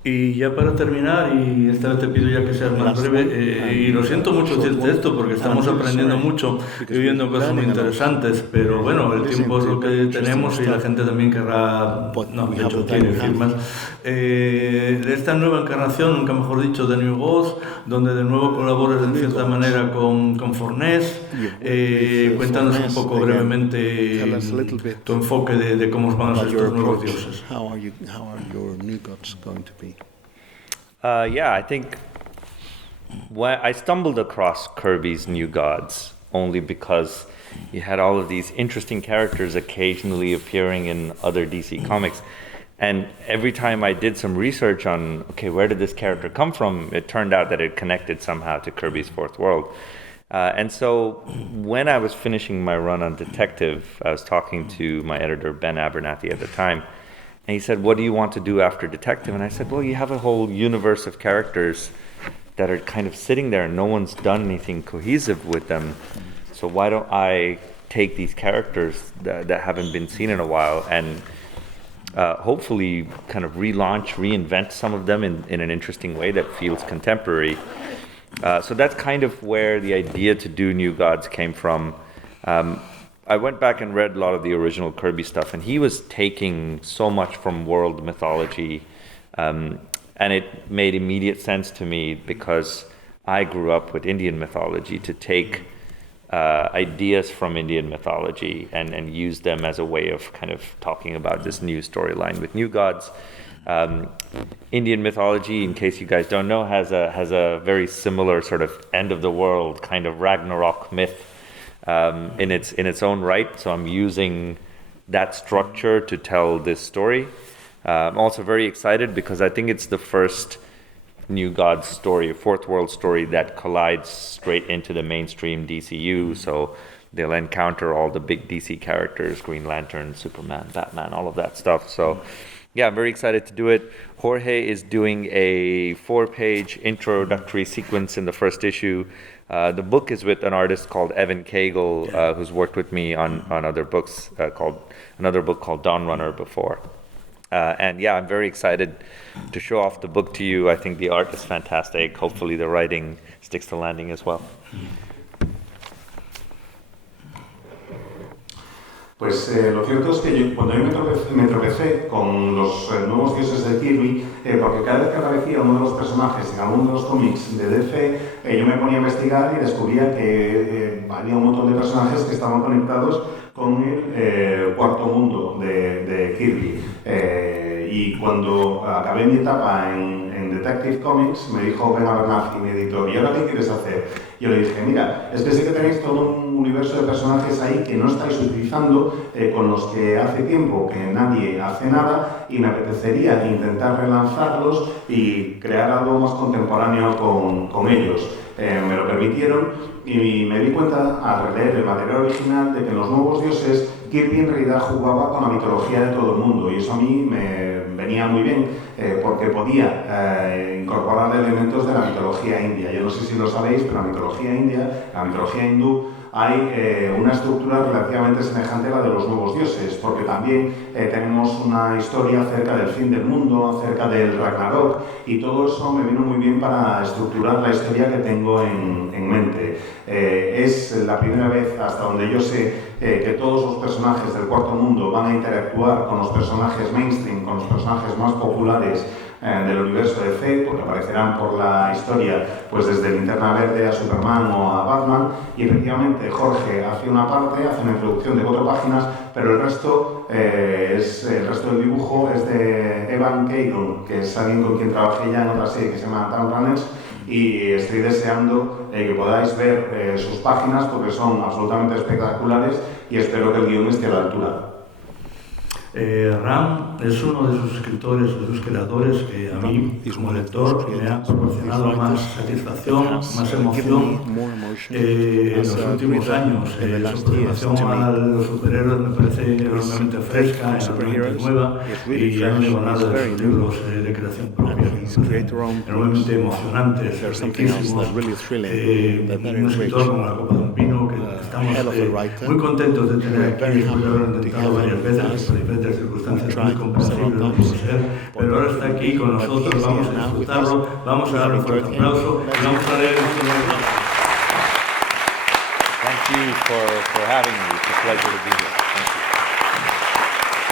Y ya para terminar, y esta vez te pido ya que seas más breve, y lo siento mucho decirte esto porque estamos aprendiendo mucho y viendo cosas muy interesantes, pero bueno, el tiempo es lo que tenemos y la gente también querrá, no, de hecho quiere decir más. Esta nueva encarnación, nunca mejor dicho, de New Gods, donde de nuevo colaboras en cierta manera con Fornés. Cuéntanos un poco brevemente tu enfoque de cómo van a ser estos nuevos dioses. How are your new gods going to be? Yeah, I think when I stumbled across Kirby's New Gods only because you had all of these interesting characters occasionally appearing in other DC comics. And every time I did some research on, okay, where did this character come from? It turned out that it connected somehow to Kirby's Fourth World. And so when I was finishing my run on Detective, I was talking to my editor, Ben Abernathy, at the time. And he said, what do you want to do after Detective? And I said, well, you have a whole universe of characters that are kind of sitting there and no one's done anything cohesive with them. So why don't I take these characters that haven't been seen in a while and hopefully kind of relaunch, reinvent some of them in an interesting way that feels contemporary. So that's kind of where the idea to do New Gods came from. I went back and read a lot of the original Kirby stuff, and he was taking so much from world mythology, and it made immediate sense to me because I grew up with Indian mythology to take ideas from Indian mythology and use them as a way of kind of talking about this new storyline with New Gods. Indian mythology, in case you guys don't know, has a very similar sort of end of the world kind of Ragnarok myth. In its own right, so I'm using that structure to tell this story. I'm also very excited because I think it's the first new gods story, fourth world story that collides straight into the mainstream DCU. So they'll encounter all the big DC characters, Green Lantern, Superman, Batman, all of that stuff. So yeah, I'm very excited to do it. Jorge is doing a 4-page introductory sequence in the first issue. The book is with an artist called Evan Cagle, who's worked with me on other books, another book called Dawn Runner before. And yeah, I'm very excited to show off the book to you. I think the art is fantastic. Hopefully the writing sticks to landing as well. Pues lo cierto es que cuando yo me tropecé con los nuevos dioses de Kirby, porque cada vez que aparecía uno de los personajes en alguno de los cómics de DC, yo me ponía a investigar y descubría que había un montón de personajes que estaban conectados con el cuarto mundo de Kirby. Y cuando acabé mi etapa en Detective Comics, me dijo Ben Abernathy, mi editor, ¿y ahora qué quieres hacer? Yo le dije, mira, es que sé que tenéis todo un universo de personajes ahí que no estáis utilizando, con los que hace tiempo que nadie hace nada, y me apetecería intentar relanzarlos y crear algo más contemporáneo con ellos. Me lo permitieron y me di cuenta al releer el material original de que en los nuevos dioses Kirby en realidad jugaba con la mitología de todo el mundo, y eso a mí me venía muy bien porque podía incorporar elementos de la mitología india. Yo no sé si lo sabéis, pero la mitología india, la mitología hindú, hay una estructura relativamente semejante a la de los nuevos dioses, porque también tenemos una historia acerca del fin del mundo, acerca del Ragnarok, y todo eso me vino muy bien para estructurar la historia que tengo en mente. Es la primera vez, hasta donde yo sé, que todos los personajes del cuarto mundo van a interactuar con los personajes mainstream, con los personajes más populares del universo de DC, porque aparecerán por la historia pues desde Linterna Verde a Superman o a Batman, y efectivamente Jorge hace una parte, hace una introducción de 4 páginas, pero el resto del dibujo es de Evan Cagle, que es alguien con quien trabajé ya en otra serie que se llama Town Runners, y estoy deseando que podáis ver sus páginas porque son absolutamente espectaculares, y espero que el guión esté a la altura. Ram es uno de sus escritores, de sus creadores, que a mí, como lector, me ha proporcionado más satisfacción, más emoción en los últimos años. Su aproximación a los superhéroes me parece enormemente fresca, enormemente nueva, y ya no digo nada de sus libros de creación propia, enormemente emocionantes, riquísimos. Un escritor como La Copa de un Pino, que estamos muy contentos de tener aquí, después de haberlo intentado varias veces, por diferentes circunstancias muy comprensibles, no pudo ser, pero ahora está aquí con nosotros, vamos a disfrutarlo, vamos a darle un fuerte aplauso y vamos a leer este libro. Thank you for having me. It's a pleasure to be here. Thank you.